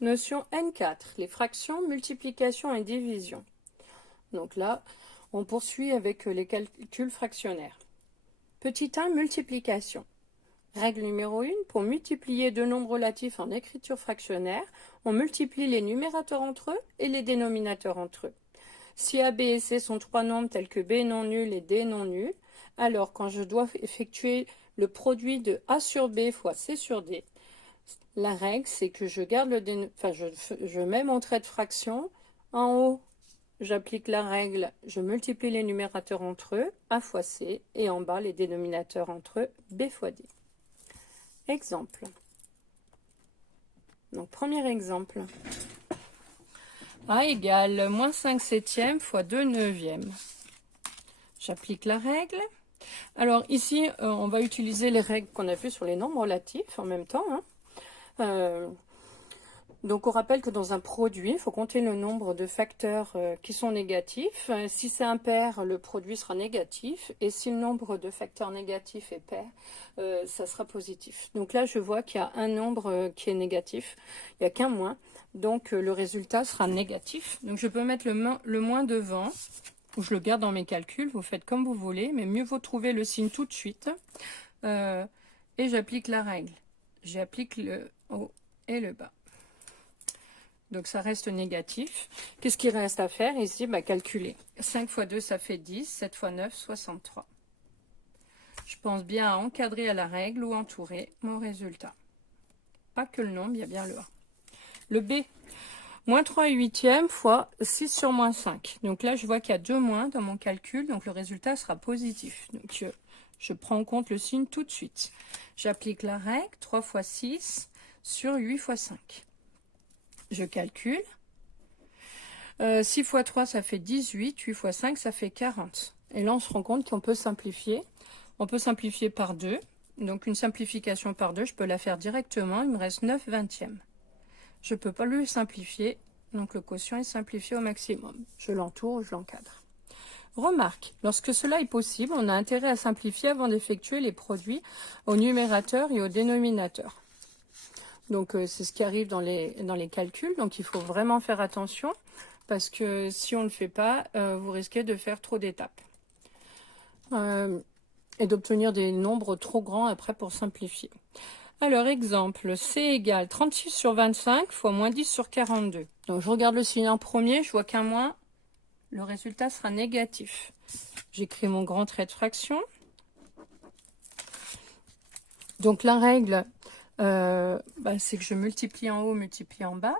Notion N4, les fractions, multiplication et division. Donc là, on poursuit avec les calculs fractionnaires. Petit 1, multiplication. Règle numéro 1, pour multiplier deux nombres relatifs en écriture fractionnaire, on multiplie les numérateurs entre eux et les dénominateurs entre eux. Si A, B et C sont trois nombres tels que B non nul et D non nul, alors quand je dois effectuer le produit de A sur B fois C sur D, la règle c'est que je garde je mets mon trait de fraction. En haut, j'applique la règle, je multiplie les numérateurs entre eux, A fois C, et en bas les dénominateurs entre eux, B fois D. Exemple. Donc, premier exemple. A égale moins 5 septièmes fois 2 neuvièmes. J'applique la règle. Alors ici, on va utiliser les règles qu'on a vues sur les nombres relatifs en même temps. Donc on rappelle que dans un produit, il faut compter le nombre de facteurs qui sont négatifs. Si c'est impair, le produit sera négatif. Et si le nombre de facteurs négatifs est pair, ça sera positif. Donc là, je vois qu'il y a un nombre qui est négatif. Il n'y a qu'un moins. Donc le résultat sera négatif. Donc je peux mettre le moins devant, ou je le garde dans mes calculs. Vous faites comme vous voulez, mais mieux vaut trouver le signe tout de suite. Et j'applique la règle. J'applique le haut et le bas. Donc ça reste négatif. Qu'est-ce qu'il reste à faire ici? Calculer. 5 fois 2, ça fait 10. 7 fois 9, 63. Je pense bien à encadrer à la règle ou entourer mon résultat. Pas que le nombre, il y a bien le A. Le B. Moins 3 huitièmes fois 6 sur moins 5. Donc là, je vois qu'il y a 2 moins dans mon calcul. Donc le résultat sera positif. Donc je prends en compte le signe tout de suite. J'applique la règle. 3 fois 6 sur 8 fois 5. Je calcule. 6 fois 3, ça fait 18. 8 fois 5, ça fait 40. Et là, on se rend compte qu'on peut simplifier. On peut simplifier par 2. Donc, une simplification par 2, je peux la faire directement. Il me reste 9 vingtièmes. Je ne peux pas le simplifier. Donc, le quotient est simplifié au maximum. Je l'entoure ou je l'encadre. Remarque, lorsque cela est possible, on a intérêt à simplifier avant d'effectuer les produits au numérateur et au dénominateur. Donc, c'est ce qui arrive dans les calculs. Donc, il faut vraiment faire attention parce que si on ne le fait pas, vous risquez de faire trop d'étapes. Et d'obtenir des nombres trop grands après pour simplifier. Alors, exemple, C égale 36 sur 25 fois moins 10 sur 42. Donc, je regarde le signe en premier, je vois qu'un moins. Le résultat sera négatif. J'écris mon grand trait de fraction. Donc, la règle... c'est que je multiplie en haut, multiplie en bas.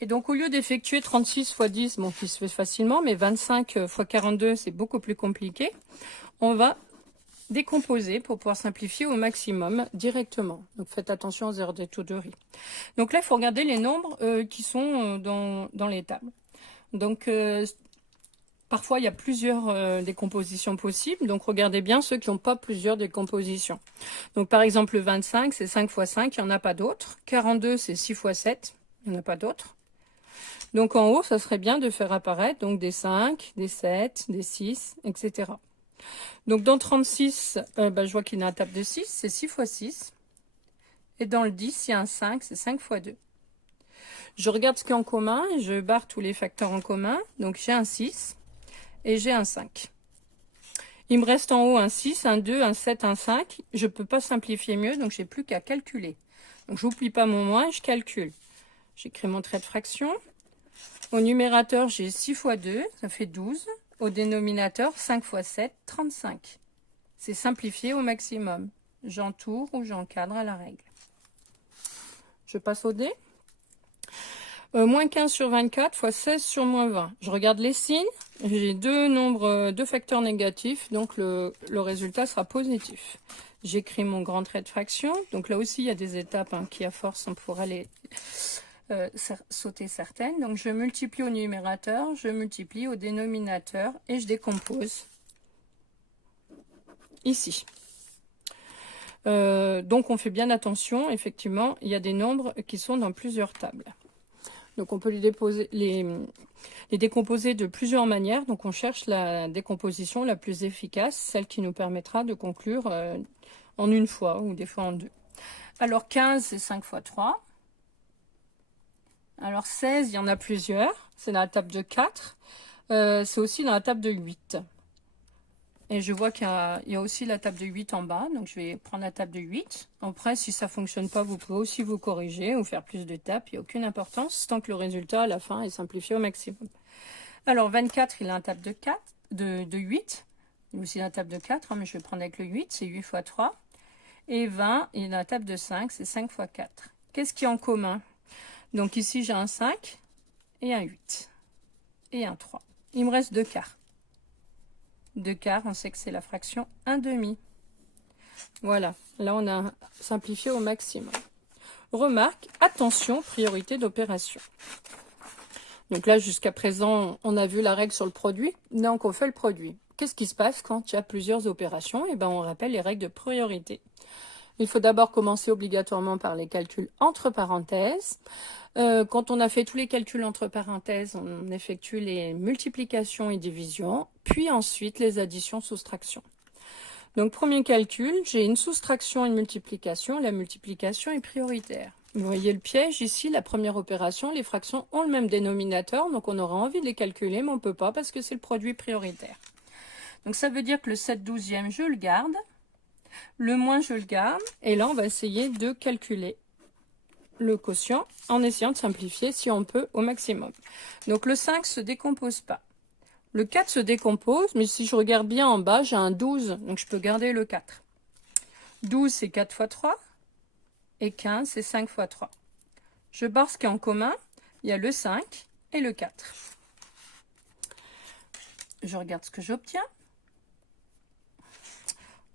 Et donc, au lieu d'effectuer 36 fois 10, bon, qui se fait facilement, mais 25 fois 42, c'est beaucoup plus compliqué, on va décomposer pour pouvoir simplifier au maximum directement. Donc, faites attention aux erreurs d'étourderie. Donc là, il faut regarder les nombres qui sont dans les tables. Donc, parfois, il y a plusieurs décompositions possibles. Donc, regardez bien ceux qui n'ont pas plusieurs décompositions. Donc, par exemple, le 25, c'est 5 fois 5, il n'y en a pas d'autres. 42, c'est 6 fois 7, il n'y en a pas d'autres. Donc, en haut, ça serait bien de faire apparaître donc des 5, des 7, des 6, etc. Donc, dans 36, je vois qu'il y a une table de 6, c'est 6 fois 6. Et dans le 10, il y a un 5, c'est 5 fois 2. Je regarde ce qu'il y a en commun et je barre tous les facteurs en commun. Donc, j'ai un 6. Et j'ai un 5. Il me reste en haut un 6, un 2, un 7, un 5. Je ne peux pas simplifier mieux, donc je n'ai plus qu'à calculer. Donc je n'oublie pas mon moins, je calcule. J'écris mon trait de fraction. Au numérateur, j'ai 6 fois 2, ça fait 12. Au dénominateur, 5 fois 7, 35. C'est simplifié au maximum. J'entoure ou j'encadre à la règle. Je passe au dé. Moins 15 sur 24 fois 16 sur moins 20. Je regarde les signes. J'ai deux facteurs négatifs, donc le résultat sera positif. J'écris mon grand trait de fraction. Donc là aussi, il y a des étapes qui, à force, on pourra les sauter certaines. Donc je multiplie au numérateur, je multiplie au dénominateur et je décompose ici. Donc on fait bien attention. Effectivement, il y a des nombres qui sont dans plusieurs tables. Donc on peut les décomposer de plusieurs manières. Donc on cherche la décomposition la plus efficace, celle qui nous permettra de conclure en une fois ou des fois en deux. Alors 15, c'est 5 fois 3. Alors 16, il y en a plusieurs. C'est dans la table de 4. C'est aussi dans la table de 8. Et je vois qu'il y a aussi la table de 8 en bas. Donc je vais prendre la table de 8. Après, si ça ne fonctionne pas, vous pouvez aussi vous corriger ou faire plus de tapes. Il n'y a aucune importance tant que le résultat à la fin est simplifié au maximum. Alors 24, il a une table de 4, de 8. Il y a aussi la table de 4, hein, mais je vais prendre avec le 8, c'est 8 fois 3. Et 20, il a la table de 5, c'est 5 fois 4. Qu'est-ce qui est en commun? Donc ici, j'ai un 5 et un 8 et un 3. Il me reste 2 quarts. 2 quarts, on sait que c'est la fraction 1 demi. Voilà, là on a simplifié au maximum. Remarque, attention, priorité d'opération. Donc là, jusqu'à présent, on a vu la règle sur le produit. Donc on fait le produit. Qu'est-ce qui se passe quand il y a plusieurs opérations? Eh bien, on rappelle les règles de priorité. Il faut d'abord commencer obligatoirement par les calculs entre parenthèses. Quand on a fait tous les calculs entre parenthèses, on effectue les multiplications et divisions, puis ensuite les additions-soustractions. Donc, premier calcul, j'ai une soustraction et une multiplication. La multiplication est prioritaire. Vous voyez le piège ici, la première opération, les fractions ont le même dénominateur, donc on aura envie de les calculer, mais on ne peut pas parce que c'est le produit prioritaire. Donc, ça veut dire que le 7/12e, je le garde. Le moins, je le garde. Et là, on va essayer de calculer le quotient en essayant de simplifier si on peut au maximum. Donc le 5 se décompose pas. Le 4 se décompose, mais si je regarde bien en bas, j'ai un 12, donc je peux garder le 4. 12, c'est 4 fois 3, et 15, c'est 5 fois 3. Je barre ce qui est en commun, il y a le 5 et le 4. Je regarde ce que j'obtiens.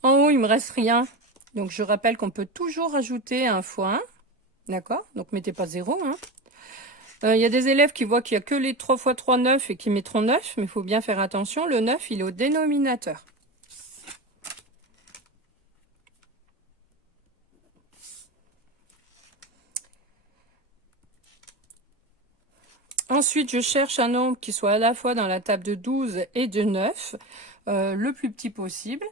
En haut, il me reste rien, donc je rappelle qu'on peut toujours rajouter un fois 1. D'accord? Donc, mettez pas 0. Hein. Il y a des élèves qui voient qu'il n'y a que les 3 fois 3, 9 et qui mettront 9. Mais il faut bien faire attention. Le 9, il est au dénominateur. Ensuite, je cherche un nombre qui soit à la fois dans la table de 12 et de 9. Le plus petit possible.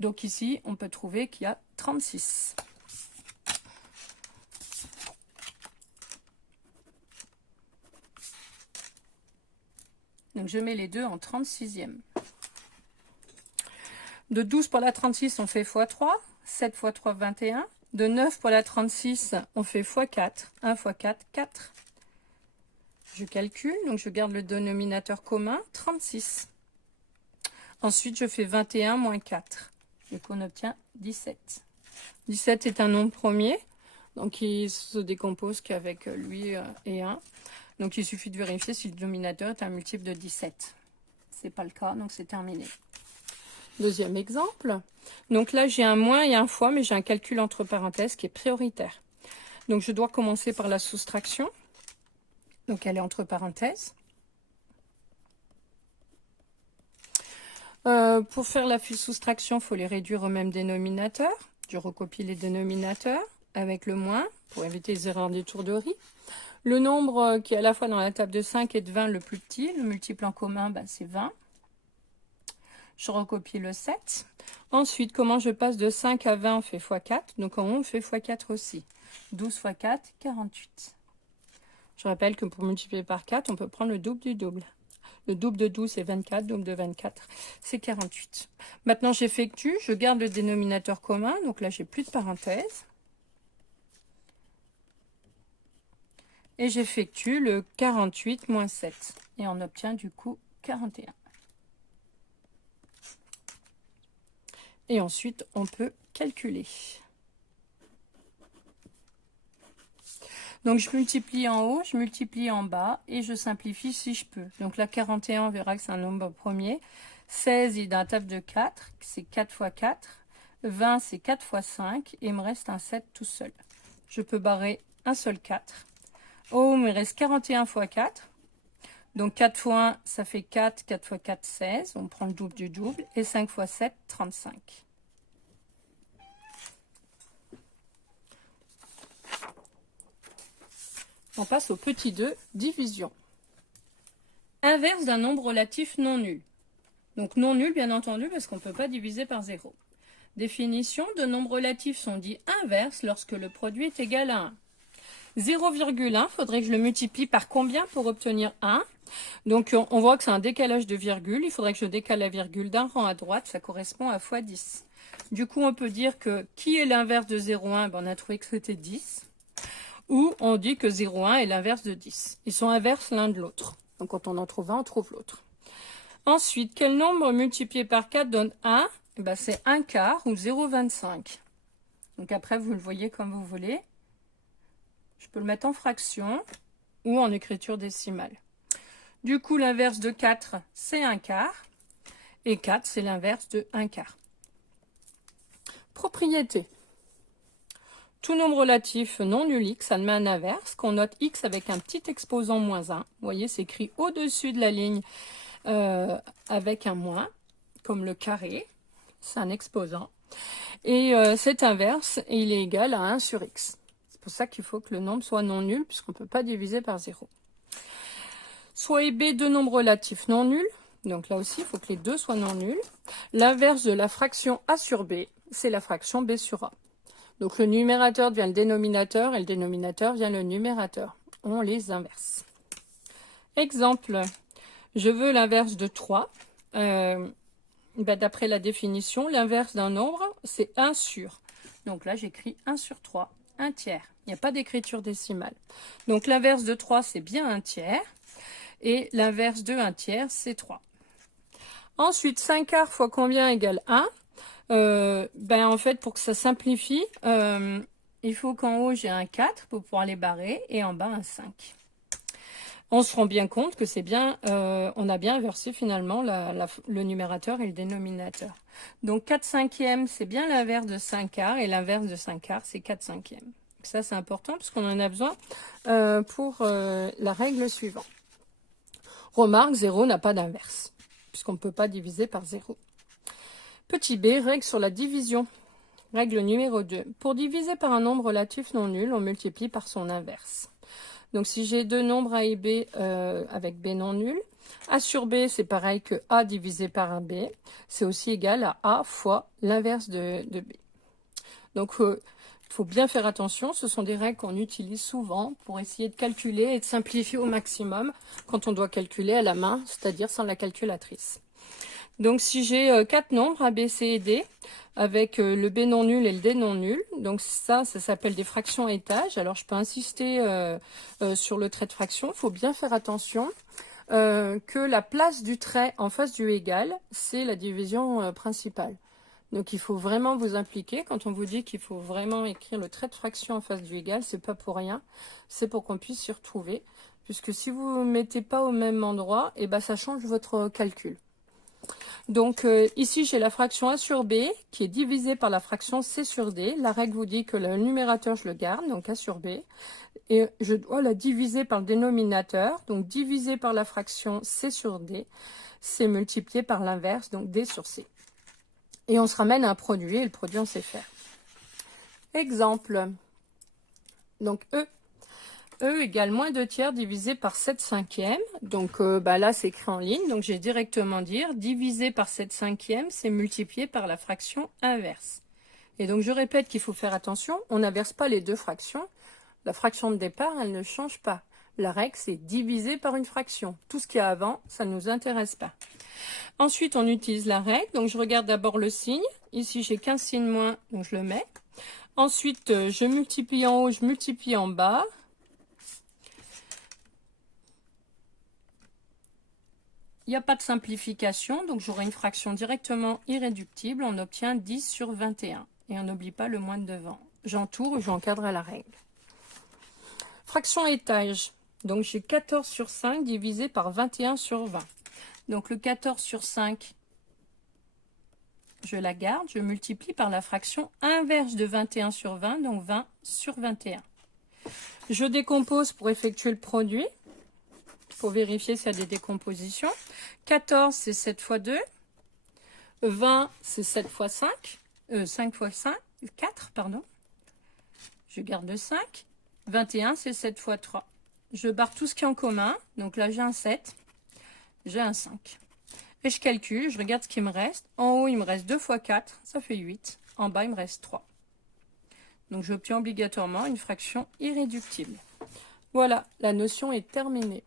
Donc ici, on peut trouver qu'il y a 36. Donc, je mets les deux en 36e. De 12 pour la 36, on fait x3. 7 x 3, 21. De 9 pour la 36, on fait x4. 1 x 4, 4. Je calcule, donc je garde le dénominateur commun, 36. Ensuite, je fais 21 moins 4. Donc, on obtient 17. 17 est un nombre premier, donc il se décompose qu'avec lui et 1. Donc, il suffit de vérifier si le dénominateur est un multiple de 17. Ce n'est pas le cas, donc c'est terminé. Deuxième exemple. Donc là, j'ai un moins et un fois, mais j'ai un calcul entre parenthèses qui est prioritaire. Donc, je dois commencer par la soustraction. Donc, elle est entre parenthèses. Pour faire la soustraction, il faut les réduire au même dénominateur. Je recopie les dénominateurs avec le moins pour éviter les erreurs d'étourderie. Le nombre qui est à la fois dans la table de 5 et de 20, le plus petit, le multiple en commun, c'est 20. Je recopie le 7. Ensuite, comment je passe de 5 à 20, on fait x4. Donc en haut, on fait x4 aussi. 12 x 4, 48. Je rappelle que pour multiplier par 4, on peut prendre le double du double. Le double de 12, c'est 24. Double de 24, c'est 48. Maintenant, j'effectue. Je garde le dénominateur commun. Donc là, j'ai plus de parenthèses. Et j'effectue le 48 moins 7. Et on obtient du coup 41. Et ensuite, on peut calculer. Donc, je multiplie en haut, je multiplie en bas et je simplifie si je peux. Donc, là, 41, on verra que c'est un nombre premier. 16, il est dans la table de 4, c'est 4 fois 4. 20, c'est 4 fois 5. Et il me reste un 7 tout seul. Je peux barrer un seul 4. Oh, il me reste 41 fois 4. Donc, 4 fois 1, ça fait 4. 4 fois 4, 16. On prend le double du double. Et 5 fois 7, 35. On passe au petit 2, division. Inverse d'un nombre relatif non nul. Donc non nul, bien entendu, parce qu'on ne peut pas diviser par 0. Définition, deux nombres relatifs sont dits inverses lorsque le produit est égal à 1. 0,1, faudrait que je le multiplie par combien pour obtenir 1? Donc on voit que c'est un décalage de virgule, il faudrait que je décale la virgule d'un rang à droite, ça correspond à fois 10. Du coup on peut dire que qui est l'inverse de 0,1? Ben, on a trouvé que c'était 10. Ou on dit que 0,1 est l'inverse de 10. Ils sont inverses l'un de l'autre. Donc quand on en trouve un, on trouve l'autre. Ensuite, quel nombre multiplié par 4 donne 1? Ben, c'est 1 quart ou 0,25. Donc après vous le voyez comme vous voulez. Je peux le mettre en fraction ou en écriture décimale. Du coup, l'inverse de 4, c'est 1 quart. Et 4, c'est l'inverse de 1 quart. Propriété. Tout nombre relatif non nul x admet un inverse, qu'on note x avec un petit exposant moins 1. Vous voyez, c'est écrit au-dessus de la ligne avec un moins, comme le carré. C'est un exposant. Et cet inverse, il est égal à 1 sur x. C'est pour ça qu'il faut que le nombre soit non nul, puisqu'on ne peut pas diviser par 0. Soit et b, deux nombres relatifs non nuls. Donc là aussi, il faut que les deux soient non nuls. L'inverse de la fraction a sur b, c'est la fraction b sur a. Donc le numérateur devient le dénominateur et le dénominateur vient le numérateur. On les inverse. Exemple, je veux l'inverse de 3. D'après la définition, l'inverse d'un nombre, c'est 1 sur. Donc là, j'écris 1 sur 3, 1 tiers. Il n'y a pas d'écriture décimale. Donc l'inverse de 3, c'est bien 1 tiers. Et l'inverse de 1 tiers, c'est 3. Ensuite, 5 quarts fois combien égale 1? En fait, pour que ça simplifie, il faut qu'en haut, j'ai un 4 pour pouvoir les barrer et en bas, un 5. On se rend bien compte que c'est bien, on a bien inversé finalement le numérateur et le dénominateur. Donc 4 cinquièmes, c'est bien l'inverse de 5 quarts et l'inverse de 5 quarts, c'est 4 cinquièmes. Ça, c'est important parce qu'on en a besoin pour la règle suivante. Remarque, 0 n'a pas d'inverse, puisqu'on ne peut pas diviser par 0. Petit b, règle sur la division. Règle numéro 2. Pour diviser par un nombre relatif non nul, on multiplie par son inverse. Donc si j'ai deux nombres a et b avec b non nul, a sur b, c'est pareil que a divisé par un b. C'est aussi égal à a fois l'inverse de b. Donc il faut bien faire attention, ce sont des règles qu'on utilise souvent pour essayer de calculer et de simplifier au maximum quand on doit calculer à la main, c'est-à-dire sans la calculatrice. Donc si j'ai 4 nombres a, b, c et d, avec le b non nul et le d non nul, donc ça s'appelle des fractions à étage. Alors je peux insister sur le trait de fraction, il faut bien faire attention que la place du trait en face du égal, c'est la division principale. Donc il faut vraiment vous impliquer. Quand on vous dit qu'il faut vraiment écrire le trait de fraction en face du égal, c'est pas pour rien. C'est pour qu'on puisse s'y retrouver. Puisque si vous ne mettez pas au même endroit, et ben ça change votre calcul. Donc ici j'ai la fraction a sur b qui est divisée par la fraction c sur d. La règle vous dit que le numérateur je le garde, donc a sur b. Et je dois la diviser par le dénominateur. Donc divisé par la fraction c sur d, c'est multiplié par l'inverse, donc d sur c. Et on se ramène à un produit, et le produit, on sait faire. Exemple. Donc, E égale moins 2 tiers divisé par 7 cinquièmes. Donc, là, c'est écrit en ligne. Donc, j'ai directement dire divisé par 7 cinquièmes, c'est multiplié par la fraction inverse. Et donc, je répète qu'il faut faire attention. On n'inverse pas les deux fractions. La fraction de départ, elle ne change pas. La règle, c'est diviser par une fraction. Tout ce qu'il y a avant, ça ne nous intéresse pas. Ensuite, on utilise la règle. Donc, je regarde d'abord le signe. Ici, j'ai qu'un signe moins, donc je le mets. Ensuite, je multiplie en haut, je multiplie en bas. Il n'y a pas de simplification, donc j'aurai une fraction directement irréductible. On obtient 10 sur 21. Et on n'oublie pas le moins de devant. J'entoure ou j'encadre à la règle. Fraction à étage. Donc, j'ai 14 sur 5 divisé par 21 sur 20. Donc, le 14 sur 5, je la garde. Je multiplie par la fraction inverse de 21 sur 20, donc 20 sur 21. Je décompose pour effectuer le produit, pour vérifier s'il y a des décompositions. 14, c'est 7 fois 2. 20, c'est 7 fois 5. 5 fois 5, 4, pardon. Je garde le 5. 21, c'est 7 fois 3. Je barre tout ce qui est en commun. Donc là, j'ai un 7. J'ai un 5. Et je calcule, je regarde ce qui me reste. En haut, il me reste 2 fois 4, ça fait 8. En bas, il me reste 3. Donc, j'obtiens obligatoirement une fraction irréductible. Voilà, la notion est terminée.